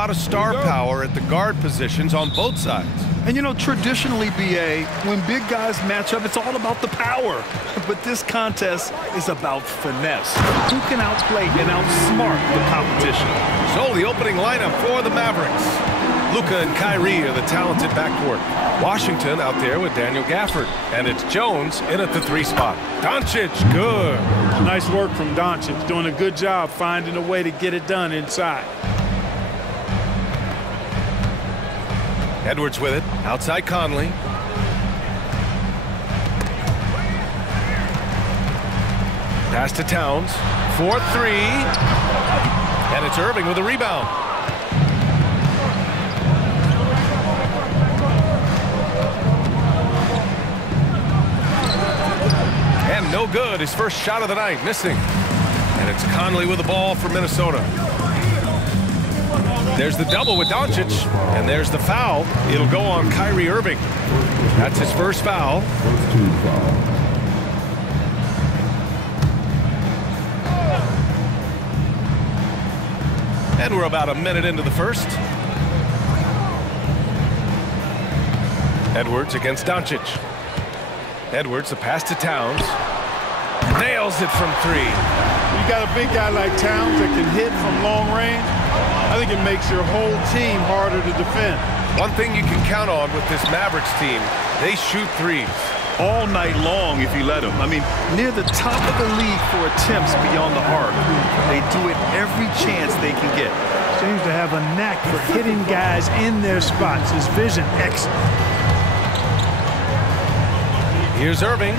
lot of star power at the guard positions on both sides. And, you know, traditionally, B.A., when big guys match up, it's all about the power. But this contest is about finesse. Who can outplay and outsmart the competition? So the opening lineup for the Mavericks. Luka and Kyrie are the talented backcourt. Washington out there with Daniel Gafford. And it's Jones in at the 3 spot. Doncic, good. Nice work from Doncic, doing a good job finding a way to get it done inside. Edwards with it, outside Conley. Pass to Towns, 4-3. And it's Irving with a rebound. And no good, his first shot of the night, missing. And it's Conley with the ball for Minnesota. There's the double with Doncic, and there's the foul. It'll go on Kyrie Irving. That's his first foul. And we're about a minute into the first. Edwards against Doncic. Edwards, the pass to Towns. Nails it from 3. You got a big guy like Towns that can hit from long range. I think it makes your whole team harder to defend. One thing you can count on with this Mavericks team, they shoot threes. All night long if you let them. I mean, near the top of the league for attempts beyond the arc. They do it every chance they can get. Seems to have a knack for hitting guys in their spots. His vision, excellent. Here's Irving.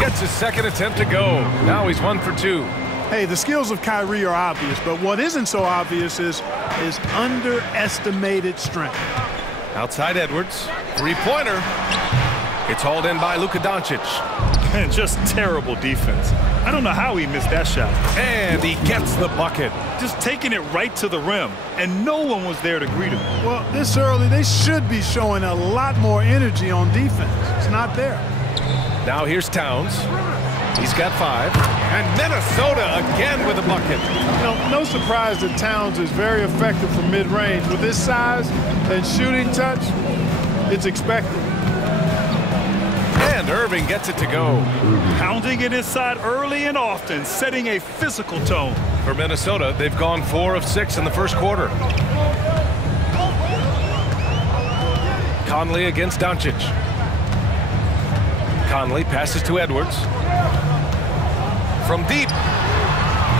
Gets his second attempt to go. Now he's 1 for 2. Hey, the skills of Kyrie are obvious, but what isn't so obvious is his underestimated strength. Outside Edwards. Three-pointer. It's hauled in by Luka Doncic. And just terrible defense. I don't know how he missed that shot. And he gets the bucket. Just taking it right to the rim, and no one was there to greet him. Well, this early, they should be showing a lot more energy on defense. It's not there. Now here's Towns. He's got 5. And Minnesota again with a bucket. You know, no surprise that Towns is very effective from mid-range. With his size and shooting touch, it's expected. And Irving gets it to go. Pounding it inside early and often, setting a physical tone. For Minnesota, they've gone 4 of 6 in the first quarter. Conley against Doncic. Conley passes to Edwards. From deep.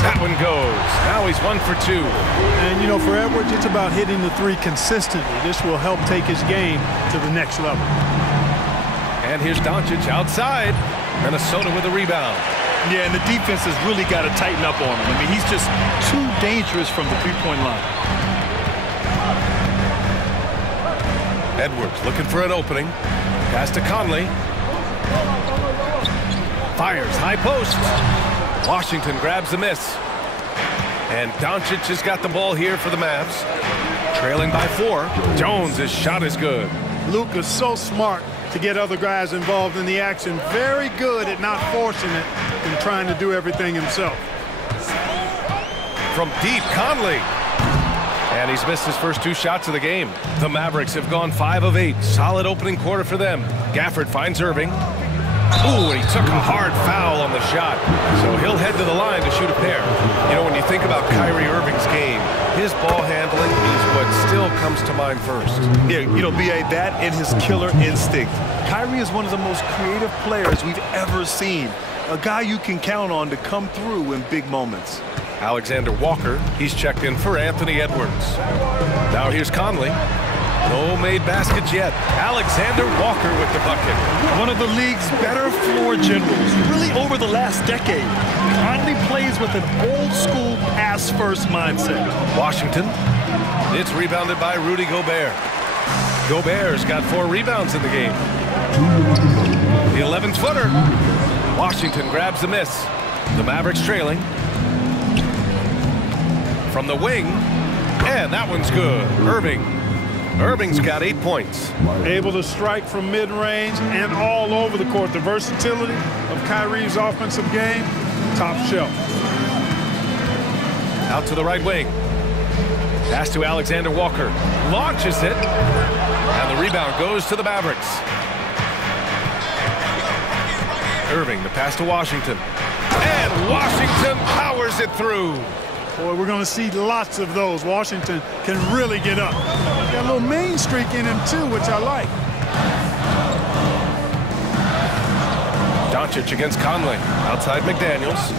That one goes. Now he's 1 for 2. And, you know, for Edwards, it's about hitting the 3 consistently. This will help take his game to the next level. And here's Doncic outside. Minnesota with a rebound. Yeah, and the defense has really got to tighten up on him. I mean, he's just too dangerous from the three-point line. Edwards looking for an opening. Pass to Conley. Fires, high post. Washington grabs the miss. And Doncic has got the ball here for the Mavs. Trailing by 4. Jones' shot is good. Luka's so smart to get other guys involved in the action. Very good at not forcing it and trying to do everything himself. From deep, Conley. And he's missed his first 2 shots of the game. The Mavericks have gone 5 of 8. Solid opening quarter for them. Gafford finds Irving. Ooh, and he took a hard foul on the shot. So he'll head to the line to shoot a pair. You know, when you think about Kyrie Irving's game, his ball handling is what still comes to mind first. Yeah, you know, B.A., that and his killer instinct. Kyrie is one of the most creative players we've ever seen. A guy you can count on to come through in big moments. Alexander Walker, he's checked in for Anthony Edwards. Now here's Conley. No made baskets yet. Alexander Walker with the bucket. One of the league's better floor generals, really over the last decade. Conley plays with an old-school pass-first mindset. Washington, it's rebounded by Rudy Gobert. Gobert's got 4 rebounds in the game. The 11-footer. Washington grabs the miss. The Mavericks trailing. From the wing, and that one's good. Irving's got 8 points. Able to strike from mid-range and all over the court. The versatility of Kyrie's offensive game, top shelf. Out to the right wing. Pass to Alexander Walker. Launches it. And the rebound goes to the Mavericks. Irving, the pass to Washington. And Washington powers it through. Boy, we're going to see lots of those. Washington can really get up. Got a little main streak in him, too, which I like. Doncic against Conley. Outside McDaniels.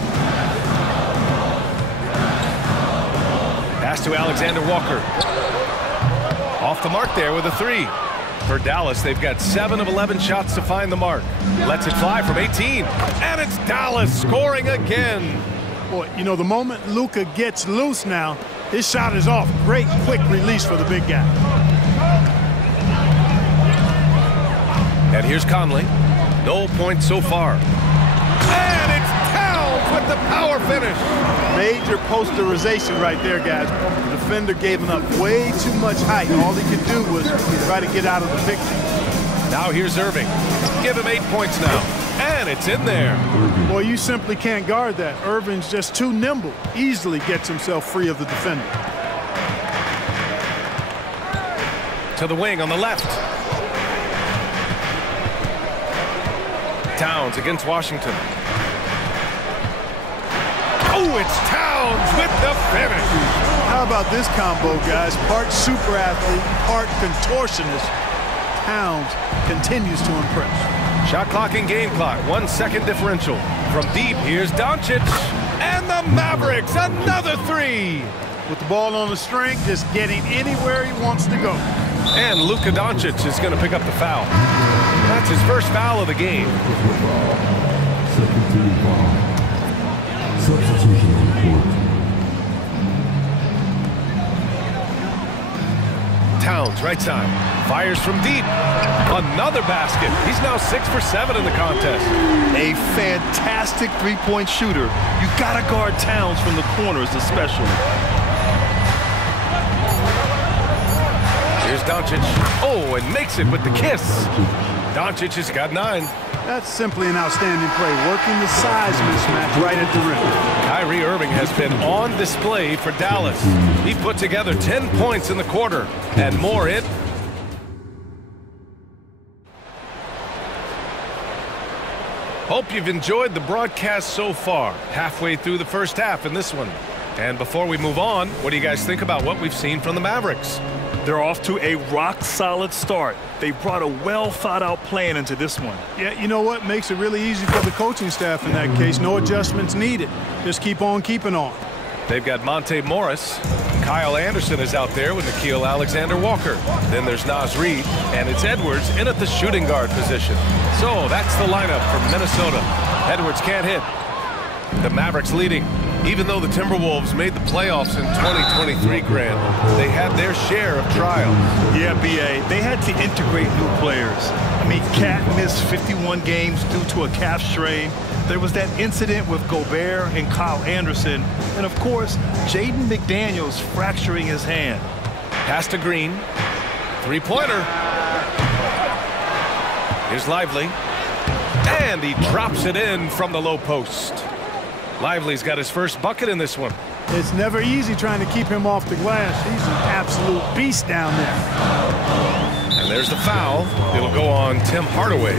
Pass to Alexander Walker. Off the mark there with a three. For Dallas, they've got 7 of 11 shots to find the mark. Lets it fly from 18. And it's Dallas scoring again. Boy, you know, the moment Luka gets loose now, his shot is off. Great quick release for the big guy. And here's Conley. No points so far. And it's Towns with the power finish. Major posterization right there, guys. The defender gave him up way too much height. All he could do was try to get out of the picture. Now here's Irving. Give him 8 points now. And it's in there. Boy, you simply can't guard that. Irving's just too nimble. Easily gets himself free of the defender. To the wing on the left. Towns against Washington. Oh, it's Towns with the finish. How about this combo, guys? Part super athlete, part contortionist. Towns continues to impress. Shot clock and game clock. 1 second differential. From deep, here's Doncic. And the Mavericks, another three. With the ball on the string, just getting anywhere he wants to go. And Luka Doncic is going to pick up the foul. That's his first foul of the game. Second team foul. Substitution on the court. Towns, right side. Fires from deep. Another basket. He's now 6 for 7 in the contest. A fantastic three-point shooter. You gotta guard Towns from the corners especially. Here's Doncic. Oh, and makes it with the kiss. Doncic has got 9. That's simply an outstanding play, working the size mismatch right at the rim. Kyrie Irving has been on display for Dallas. He put together 10 points in the quarter and more in. Hope you've enjoyed the broadcast so far. Halfway through the first half in this one. And before we move on, what do you guys think about what we've seen from the Mavericks? They're off to a rock-solid start. They brought a well-thought-out plan into this one. Yeah, you know what? Makes it really easy for the coaching staff in that case. No adjustments needed. Just keep on keeping on. They've got Monte Morris. Kyle Anderson is out there with Nickeil Alexander-Walker. Then there's Naz Reid, and it's Edwards in at the shooting guard position. So that's the lineup for Minnesota. Edwards can't hit. The Mavericks leading. Even though the Timberwolves made the playoffs in 2023, Grant, they had their share of trials. Yeah, B.A., they had to integrate new players. I mean, Cat missed 51 games due to a calf strain. There was that incident with Gobert and Kyle Anderson. And, of course, Jaden McDaniels fracturing his hand. Pass to Green. Three-pointer. Here's Lively. And he drops it in from the low post. Lively's got his first bucket in this one. It's never easy trying to keep him off the glass. He's an absolute beast down there. And there's the foul. It'll go on Tim Hardaway.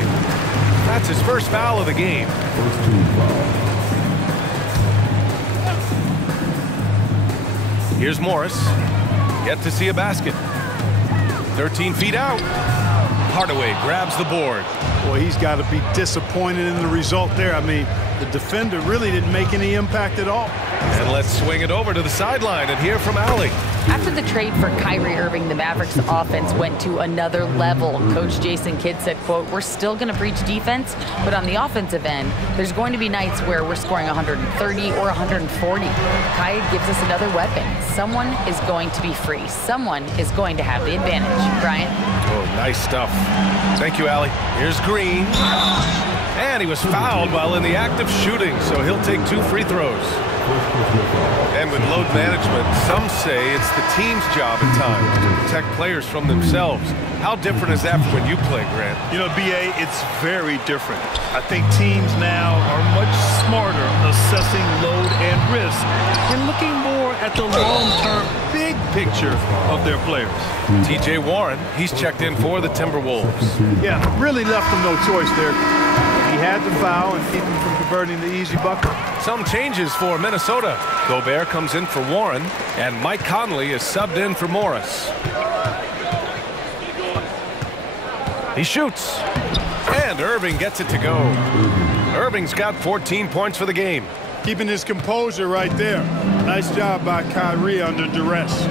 That's his first foul of the game. First team foul. Here's Morris. Yet to see a basket. 13 feet out. Hardaway grabs the board. Boy, he's got to be disappointed in the result there. I mean, the defender really didn't make any impact at all. And let's swing it over to the sideline and hear from Allie. After the trade for Kyrie Irving, the Mavericks offense went to another level. Coach Jason Kidd said, quote, "We're still going to preach defense, but on the offensive end, there's going to be nights where we're scoring 130 or 140. Kyrie gives us another weapon. Someone is going to be free. Someone is going to have the advantage." Brian? Oh, nice stuff. Thank you, Allie. Here's Green. And he was fouled while in the act of shooting, so he'll take 2 free throws. And with load management, some say it's the team's job at times to protect players from themselves. How different is that from when you play, Grant? You know, B.A., it's very different. I think teams now are much smarter assessing load and risk and looking more at the long-term big picture of their players. T.J. Warren, he's checked in for the Timberwolves. Yeah, really left him no choice there. He had to foul and keep him from converting the easy bucket. Some changes for Minnesota. Gobert comes in for Warren, and Mike Conley is subbed in for Morris. He shoots, and Irving gets it to go. Irving's got 14 points for the game. Keeping his composure right there. Nice job by Kyrie under duress.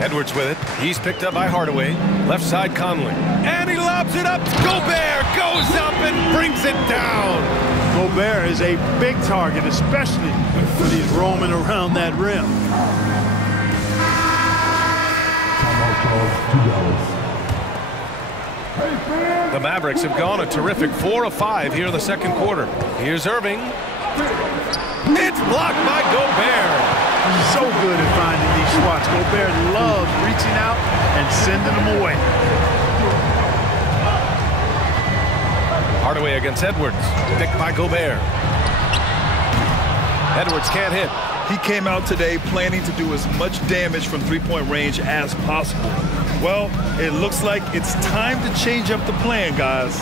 Edwards with it. He's picked up by Hardaway. Left side Conley. And he lobs it up. Gobert goes up and brings it down. Gobert is a big target, especially when he's roaming around that rim. The Mavericks have gone a terrific 4 of 5 here in the second quarter. Here's Irving. It's blocked by Gobert. So good at finding these spots. Gobert loves reaching out and sending them away. Hardaway against Edwards. Picked by Gobert. Edwards can't hit. He came out today planning to do as much damage from three-point range as possible. Well, it looks like it's time to change up the plan, guys.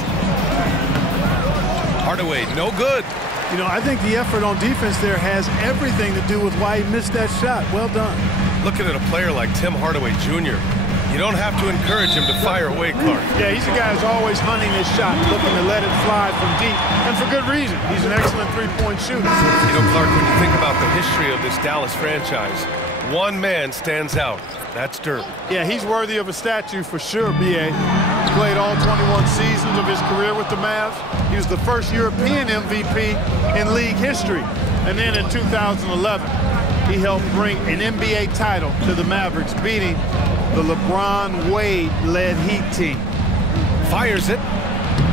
Hardaway, no good. You know, I think the effort on defense there has everything to do with why he missed that shot. Well done. Looking at a player like Tim Hardaway Jr., you don't have to encourage him to fire away, Clark. Yeah, he's a guy who's always hunting his shot, looking to let it fly from deep, and for good reason. He's an excellent three-point shooter. You know, Clark, when you think about the history of this Dallas franchise, one man stands out. That's Dirk. Yeah, he's worthy of a statue for sure, B.A. He's played all 21 seasons of his career with the Mavs. He was the first European MVP in league history. And then in 2011, he helped bring an NBA title to the Mavericks, beating the LeBron Wade-led Heat team. Fires it.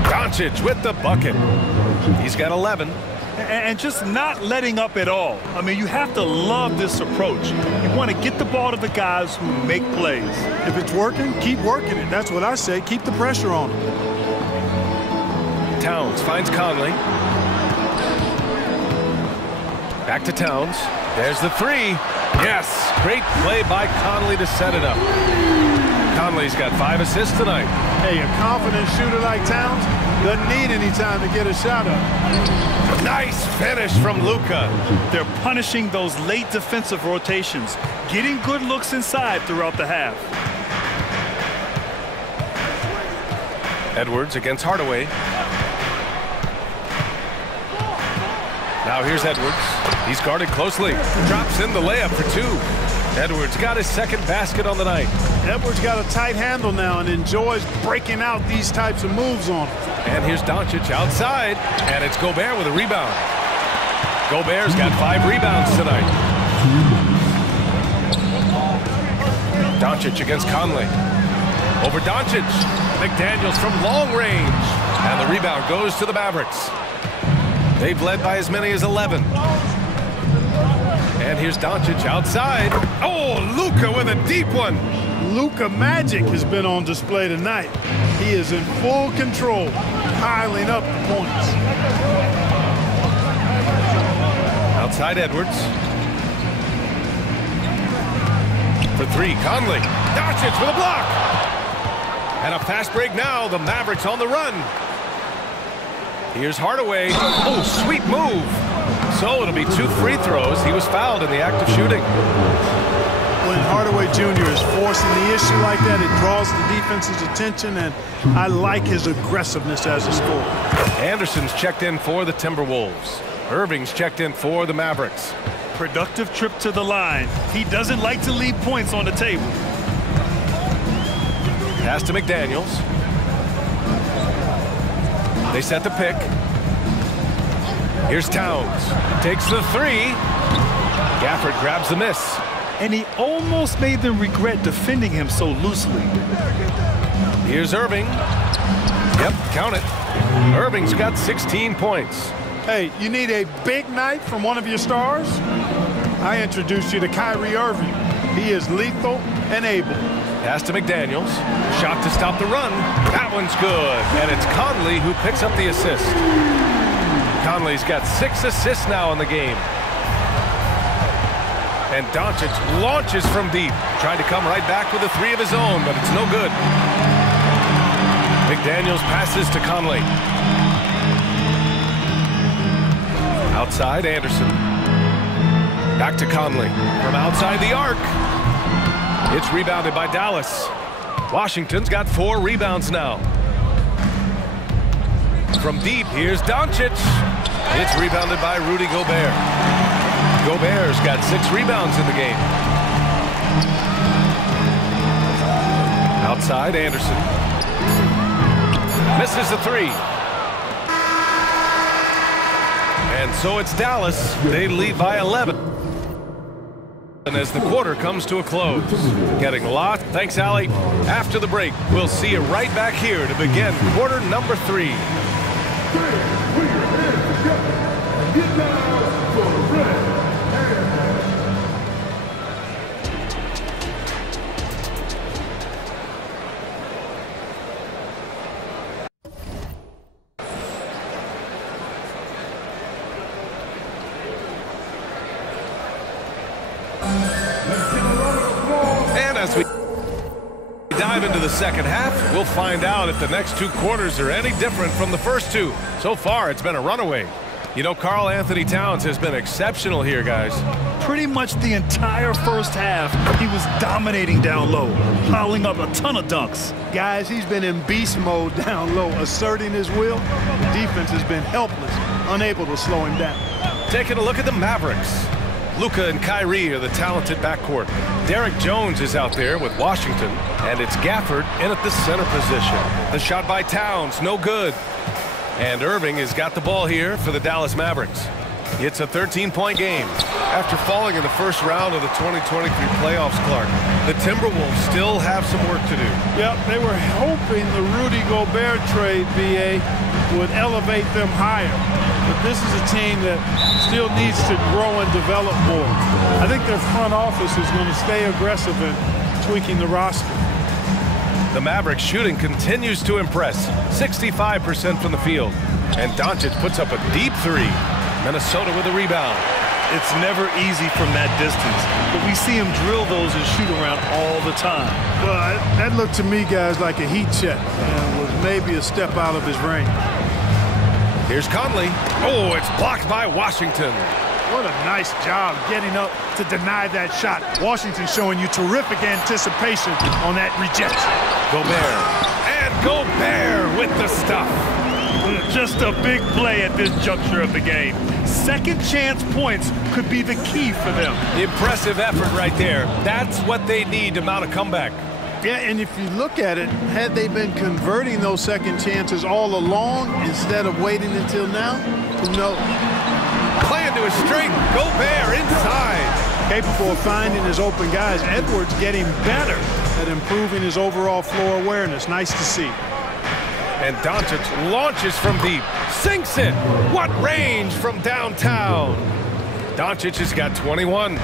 Doncic with the bucket. He's got 11. And just not letting up at all. I mean, you have to love this approach. You want to get the ball to the guys who make plays. If it's working, keep working it. That's what I say. Keep the pressure on him. Towns finds Conley. Back to Towns. There's the three. Yes, great play by Conley to set it up. Conley's got 5 assists tonight. Hey, a confident shooter like Towns doesn't need any time to get a shot up. Nice finish from Luka. They're punishing those late defensive rotations, getting good looks inside throughout the half. Edwards against Hardaway. Now here's Edwards. He's guarded closely. Drops in the layup for 2. Edwards got his second basket on the night. Edwards got a tight handle now and enjoys breaking out these types of moves on him. And here's Doncic outside, and it's Gobert with a rebound. Gobert's got 5 rebounds tonight. Doncic against Conley. Over Doncic. McDaniels from long range. And the rebound goes to the Mavericks. They've led by as many as 11. And here's Doncic outside. Oh, Luka with a deep one. Luka magic has been on display tonight. He is in full control, piling up the points. Outside Edwards. For 3, Conley. Doncic with a block. And a fast break now. The Mavericks on the run. Here's Hardaway. Oh, sweet move. So it'll be 2 free throws. He was fouled in the act of shooting. When Hardaway Jr. is forcing the issue like that, it draws the defense's attention, and I like his aggressiveness as a scorer. Anderson's checked in for the Timberwolves. Irving's checked in for the Mavericks. Productive trip to the line. He doesn't like to leave points on the table. Pass to McDaniels. They set the pick. Here's Towns. Takes the 3. Gafford grabs the miss. And he almost made them regret defending him so loosely. Here's Irving. Yep, count it. Irving's got 16 points. Hey, you need a big night from one of your stars? I introduced you to Kyrie Irving. He is lethal and able. Pass to McDaniels. Shot to stop the run. That one's good. And it's Conley who picks up the assist. Conley's got 6 assists now in the game. And Doncic launches from deep. Tried to come right back with a three of his own, but it's no good. McDaniels passes to Conley. Outside, Anderson. Back to Conley. From outside the arc. It's rebounded by Dallas. Washington's got 4 rebounds now. From deep, here's Doncic. It's rebounded by Rudy Gobert. Gobert's got 6 rebounds in the game. Outside, Anderson. Misses the 3. And so it's Dallas. They lead by 11. And as the quarter comes to a close. Getting lost. Thanks, Allie. After the break, we'll see you right back here to begin quarter number 3. Get down for the red. And as we dive into the second half, we'll find out if the next 2 quarters are any different from the first 2. So far, it's been a runaway. You know, Karl Anthony Towns has been exceptional here, guys. Pretty much the entire first half, he was dominating down low, piling up a ton of dunks. Guys, he's been in beast mode down low, asserting his will. The defense has been helpless, unable to slow him down. Taking a look at the Mavericks. Luka and Kyrie are the talented backcourt. Derek Jones is out there with Washington, and it's Gafford in at the center position. The shot by Towns, no good. And Irving has got the ball here for the Dallas Mavericks. It's a 13-point game. After falling in the first round of the 2023 playoffs, Clark, the Timberwolves still have some work to do. Yep, they were hoping the Rudy Gobert trade, BA, would elevate them higher. But this is a team that still needs to grow and develop more. I think their front office is going to stay aggressive in tweaking the roster. The Mavericks shooting continues to impress. 65% from the field. And Doncic puts up a deep 3. Minnesota with a rebound. It's never easy from that distance, but we see him drill those and shoot around all the time. Well, that looked to me, guys, like a heat check and was maybe a step out of his range. Here's Conley. Oh, it's blocked by Washington. What a nice job getting up to deny that shot. Washington showing you terrific anticipation on that rejection. Gobert. And Gobert with the stuff. Just a big play at this juncture of the game. Second chance points could be the key for them. Impressive effort right there. That's what they need to mount a comeback. Yeah, and if you look at it, had they been converting those second chances all along instead of waiting until now, who knows? Playing to his strength. Gobert inside. Capable of finding his open guys. Edwards getting better at improving his overall floor awareness. Nice to see. And Doncic launches from deep. Sinks it. What range from downtown. Doncic has got 21.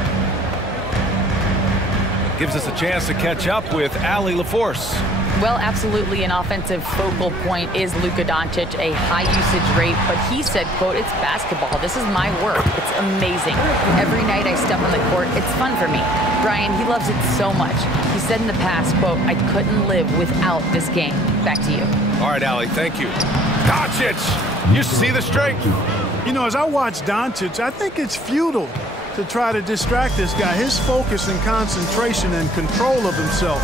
Gives us a chance to catch up with Allie LaForce. Well, absolutely an offensive focal point is Luka Doncic, a high usage rate, but he said, quote, it's basketball. This is my work. It's amazing. Every night I step on the court, it's fun for me. Brian, he loves it so much. He said in the past, quote, I couldn't live without this game. Back to you. All right, Allie, thank you. Doncic, you see the strength. You know, as I watch Doncic, I think it's futile to try to distract this guy. His focus and concentration and control of himself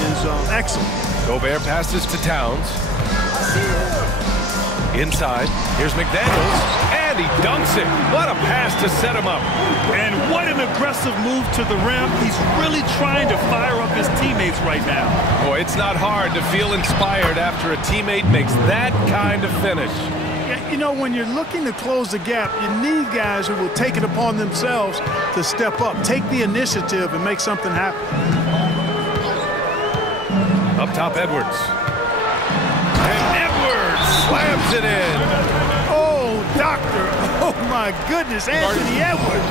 is excellent. Gobert passes to Towns. Inside, here's McDaniels, and he dunks it. What a pass to set him up. And what an aggressive move to the rim. He's really trying to fire up his teammates right now. Boy, it's not hard to feel inspired after a teammate makes that kind of finish. You know, when you're looking to close the gap, you need guys who will take it upon themselves to step up, take the initiative, and make something happen. Up top, Edwards. And Edwards slams it in. Oh, doctor. Oh, my goodness. Anthony Edwards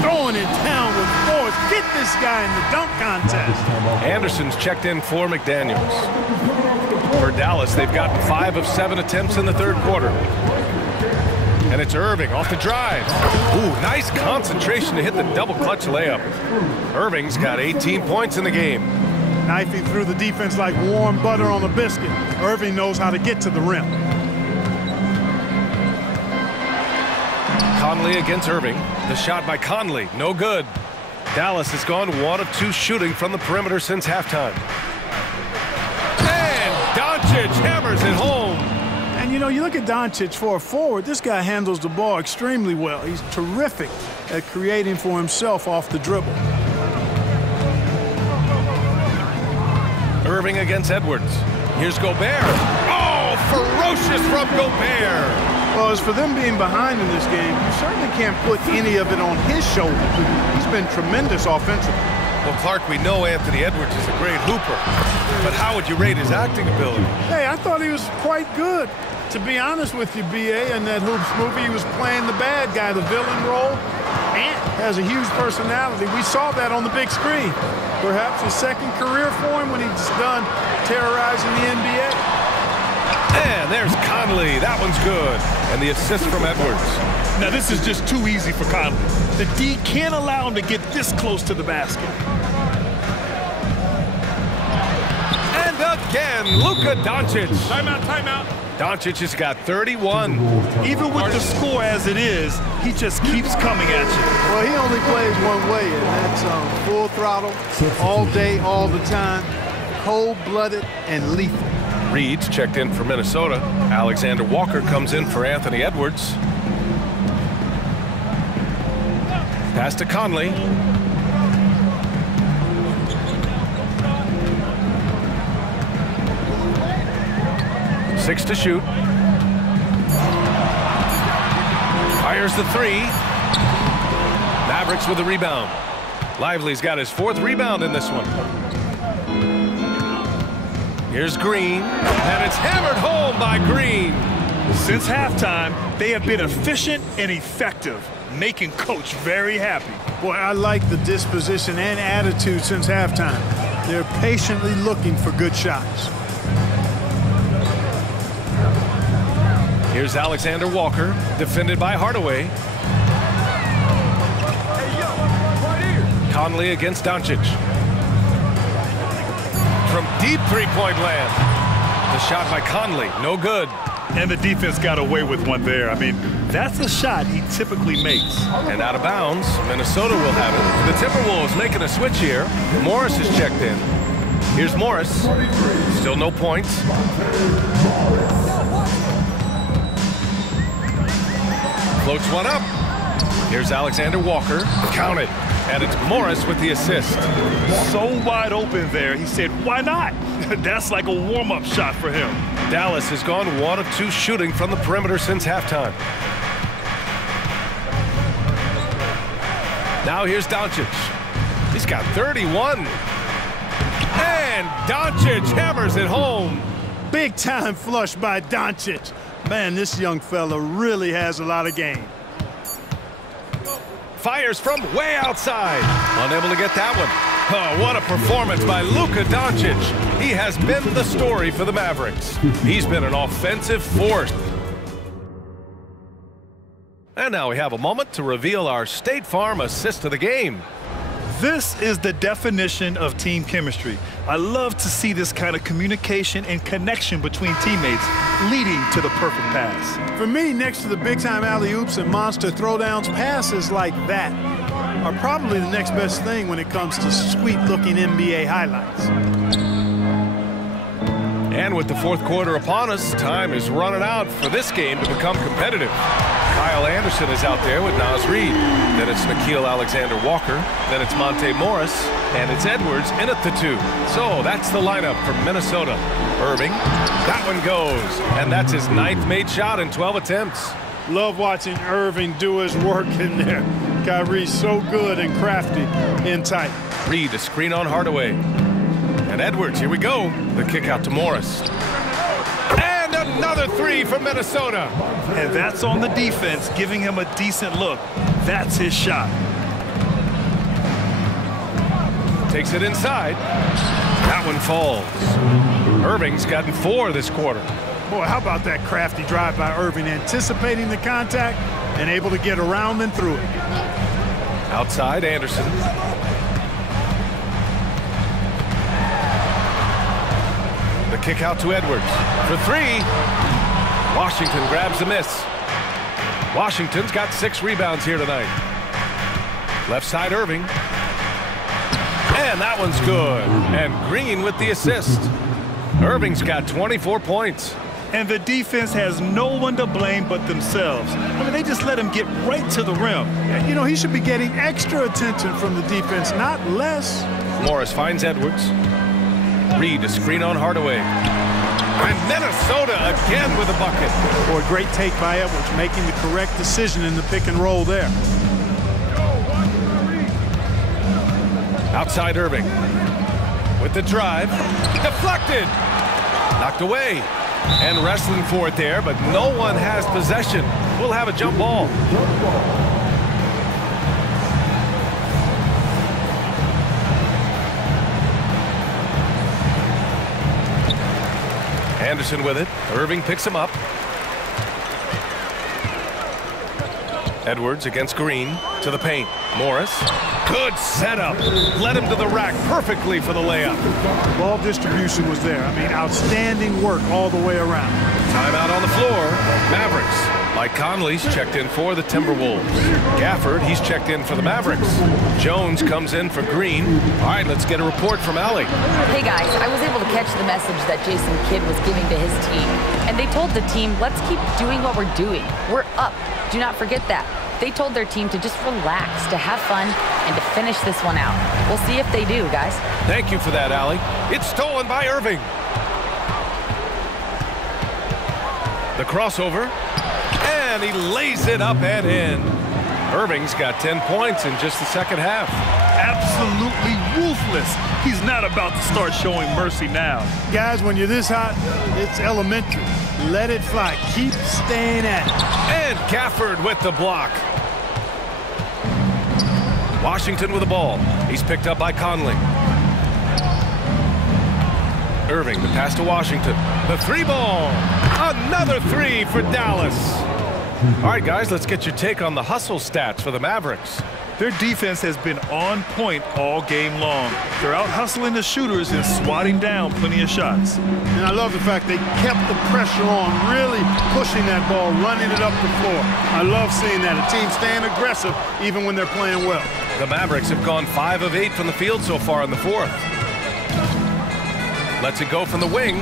throwing it down with force. Get this guy in the dunk contest. Anderson's checked in for McDaniels. For Dallas, they've gotten 5 of 7 attempts in the third quarter. And it's Irving off the drive. Ooh, nice concentration to hit the double clutch layup. Irving's got 18 points in the game. Knifing through the defense like warm butter on a biscuit. Irving knows how to get to the rim. Conley against Irving. The shot by Conley, no good. Dallas has gone 1 of 2 shooting from the perimeter since halftime. And Doncic hammers it home. And you know, you look at Doncic for a forward, this guy handles the ball extremely well. He's terrific at creating for himself off the dribble. Irving against Edwards. Here's Gobert. Oh, ferocious from Gobert. Well, as for them being behind in this game, you certainly can't put any of it on his shoulders. He's been tremendous offensively. Well, Clark, we know Anthony Edwards is a great hooper, but how would you rate his acting ability? Hey, I thought he was quite good. To be honest with you, B.A., in that Hoops movie, he was playing the bad guy, the villain role. Ant has a huge personality. We saw that on the big screen. Perhaps his second career for him when he's done terrorizing the NBA. And there's Conley. That one's good. And the assist from Edwards. Now, this is just too easy for Conley. The D can't allow him to get this close to the basket. And again, Luka Doncic. Timeout, timeout. Doncic has got 31. Even with the score as it is, he just keeps coming at you. Well, he only plays one way, and that's full throttle, all day, all the time, cold-blooded and lethal. Reed's checked in for Minnesota. Alexander Walker comes in for Anthony Edwards. Pass to Conley. Six to shoot. Fires the 3. Mavericks with the rebound. Lively's got his 4th rebound in this one. Here's Green, and it's hammered home by Green. Since halftime, they have been efficient and effective, making Coach very happy. Boy, I like the disposition and attitude since halftime. They're patiently looking for good shots. Here's Alexander Walker, defended by Hardaway. Conley against Doncic. From deep three-point land. The shot by Conley, no good. And the defense got away with one there. I mean, that's a shot he typically makes. And out of bounds, Minnesota will have it. The Timberwolves making a switch here. Morris is checked in. Here's Morris. Still no points. Floats one up. Here's Alexander Walker. Count it. And it's Morris with the assist. So wide open there. He said, why not? That's like a warm-up shot for him. Dallas has gone 1 of 2 shooting from the perimeter since halftime. Now here's Doncic. He's got 31. And Doncic hammers it home. Big-time flush by Doncic. Man, this young fella really has a lot of game. Fires from way outside. Unable to get that one. Oh, what a performance by Luka Doncic. He has been the story for the Mavericks. He's been an offensive force. And now we have a moment to reveal our State Farm assist of the game. This is the definition of team chemistry. I love to see this kind of communication and connection between teammates leading to the perfect pass. For me, next to the big-time alley-oops and monster throwdowns, passes like that are probably the next best thing when it comes to sweet-looking NBA highlights. And with the 4th quarter upon us, time is running out for this game to become competitive. Kyle Anderson is out there with Naz Reid. Then it's Nickeil Alexander-Walker. Then it's Monte Morris. And it's Edwards in at the 2. So that's the lineup for Minnesota. Irving, that one goes. And that's his 9th made shot in 12 attempts. Love watching Irving do his work in there. Kyrie's so good and crafty in tight. Reid, a screen on Hardaway. And Edwards, here we go. The kick out to Morris. And another 3 from Minnesota. And that's on the defense, giving him a decent look. That's his shot. Takes it inside. That one falls. Irving's gotten 4 this quarter. Boy, how about that crafty drive by Irving, anticipating the contact and able to get around and through it. Outside, Anderson. The kick out to Edwards for three. Washington grabs the miss. Washington's got 6 rebounds here tonight. Left side, Irving. And that one's good. And Green with the assist. Irving's got 24 points. And the defense has no one to blame but themselves. I mean, they just let him get right to the rim. You know, he should be getting extra attention from the defense, not less. Morris finds Edwards. Reed a screen on Hardaway. And Minnesota again with a bucket. Boy, great take by Edwards, making the correct decision in the pick and roll there. Outside Irving. With the drive. Deflected. Knocked away. And wrestling for it there, but no one has possession. We'll have a jump ball. Anderson with it. Irving picks him up. Edwards against Green to the paint. Morris. Good setup. Led him to the rack perfectly for the layup. Ball distribution was there. I mean, outstanding work all the way around. Timeout on the floor. Mavericks. Mike Conley's checked in for the Timberwolves. Gafford, he's checked in for the Mavericks. Jones comes in for Green. All right, let's get a report from Allie. Hey guys, I was able to catch the message that Jason Kidd was giving to his team. And they told the team, let's keep doing what we're doing. We're up. Do not forget that. They told their team to just relax, to have fun, and to finish this one out. We'll see if they do, guys. Thank you for that, Allie. It's stolen by Irving. The crossover. And he lays it up and in. Irving's got 10 points in just the second half. Absolutely ruthless. He's not about to start showing mercy now. Guys, when you're this hot, it's elementary. Let it fly. Keep staying at it. And Gafford with the block. Washington with the ball. He's picked up by Conley. Irving, the pass to Washington. The 3-ball. Another 3 for Dallas. All right, guys, let's get your take on the hustle stats for the Mavericks. Their defense has been on point all game long. They're out hustling the shooters and swatting down plenty of shots. And I love the fact they kept the pressure on, really pushing that ball, running it up the floor. I love seeing that, a team staying aggressive even when they're playing well. The Mavericks have gone 5 of 8 from the field so far in the fourth. Lets it go from the wing.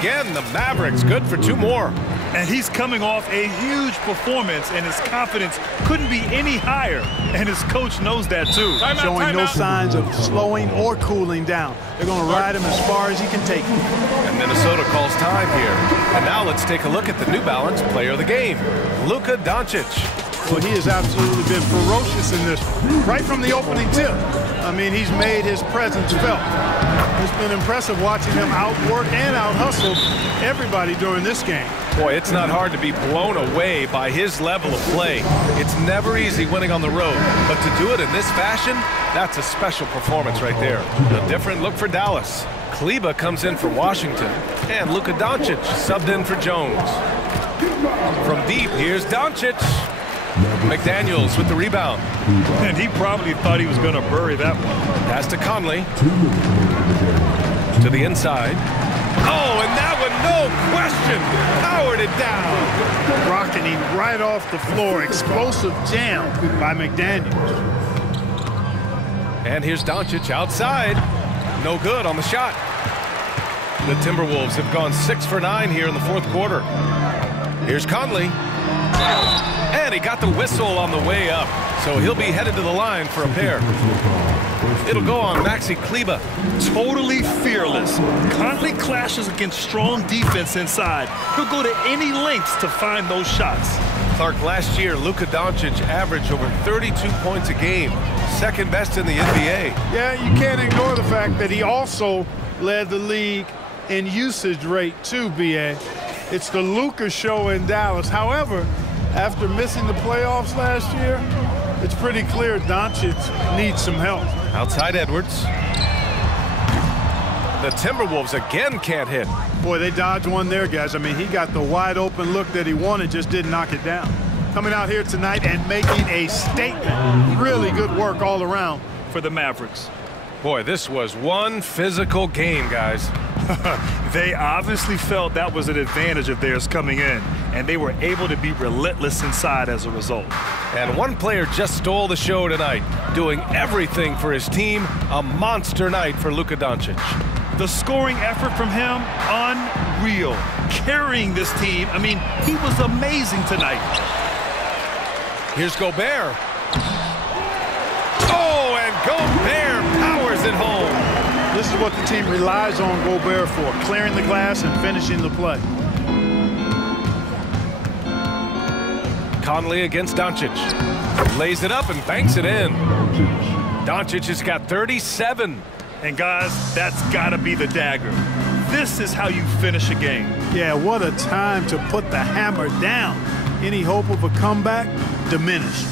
Again, the Mavericks good for 2 more. And he's coming off a huge performance, and his confidence couldn't be any higher. And his coach knows that, too. Showing no signs of slowing or cooling down. They're going to ride him as far as he can take him. And Minnesota calls time here. And now let's take a look at the New Balance player of the game, Luka Doncic. Well, he has absolutely been ferocious in this one. Right from the opening tip. I mean, he's made his presence felt. It's been impressive watching him outwork and out-hustle everybody during this game. Boy, it's not hard to be blown away by his level of play. It's never easy winning on the road, but to do it in this fashion, that's a special performance right there. A different look for Dallas. Kleba comes in for Washington, and Luka Doncic subbed in for Jones. From deep, here's Doncic. McDaniels with the rebound. And he probably thought he was going to bury that one. Pass to Conley. To the inside. Oh, and that one, no question, powered it down. Rocketing right off the floor. Explosive jam by McDaniels. And here's Doncic outside. No good on the shot. The Timberwolves have gone 6 for 9 here in the fourth quarter. Here's Conley. And he got the whistle on the way up, so he'll be headed to the line for a pair. It'll go on Maxi Kleba. Totally fearless. Conley clashes against strong defense inside. He'll go to any lengths to find those shots. Clark, last year, Luka Doncic averaged over 32 points a game, second best in the NBA. Yeah, you can't ignore the fact that he also led the league in usage rate too, B.A. It's the Luka show in Dallas. However, after missing the playoffs last year, it's pretty clear Doncic needs some help. Outside Edwards. The Timberwolves again can't hit. Boy, they dodged one there, guys. I mean, he got the wide open look that he wanted, just didn't knock it down. Coming out here tonight and making a statement. Really good work all around for the Mavericks. Boy, this was one physical game, guys. They obviously felt that was an advantage of theirs coming in, and they were able to be relentless inside as a result. And one player just stole the show tonight, doing everything for his team. A monster night for Luka Doncic. The scoring effort from him, unreal. Carrying this team, I mean, he was amazing tonight. Here's Gobert. Oh, and Gobert powers it home. This is what the team relies on Gobert for, clearing the glass and finishing the play. Conley against Doncic. Lays it up and banks it in. Doncic has got 37. And guys, that's got to be the dagger. This is how you finish a game. Yeah, what a time to put the hammer down. Any hope of a comeback diminished.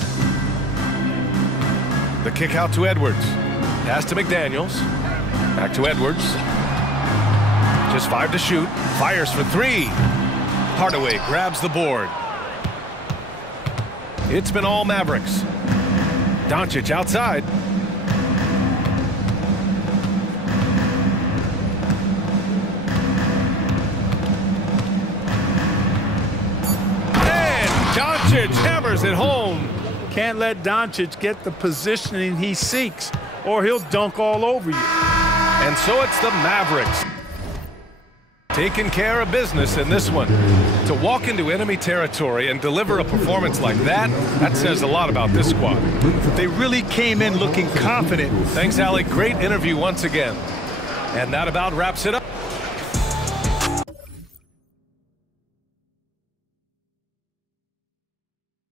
The kick out to Edwards. Pass to McDaniels. Back to Edwards. Just 5 to shoot. Fires for 3. Hardaway grabs the board. It's been all Mavericks. Doncic outside. And Doncic hammers it home. Can't let Doncic get the positioning he seeks, or he'll dunk all over you. And so it's the Mavericks taking care of business in this one. To walk into enemy territory and deliver a performance like that, that says a lot about this squad. They really came in looking confident. Thanks, Allie. Great interview once again. And that about wraps it up.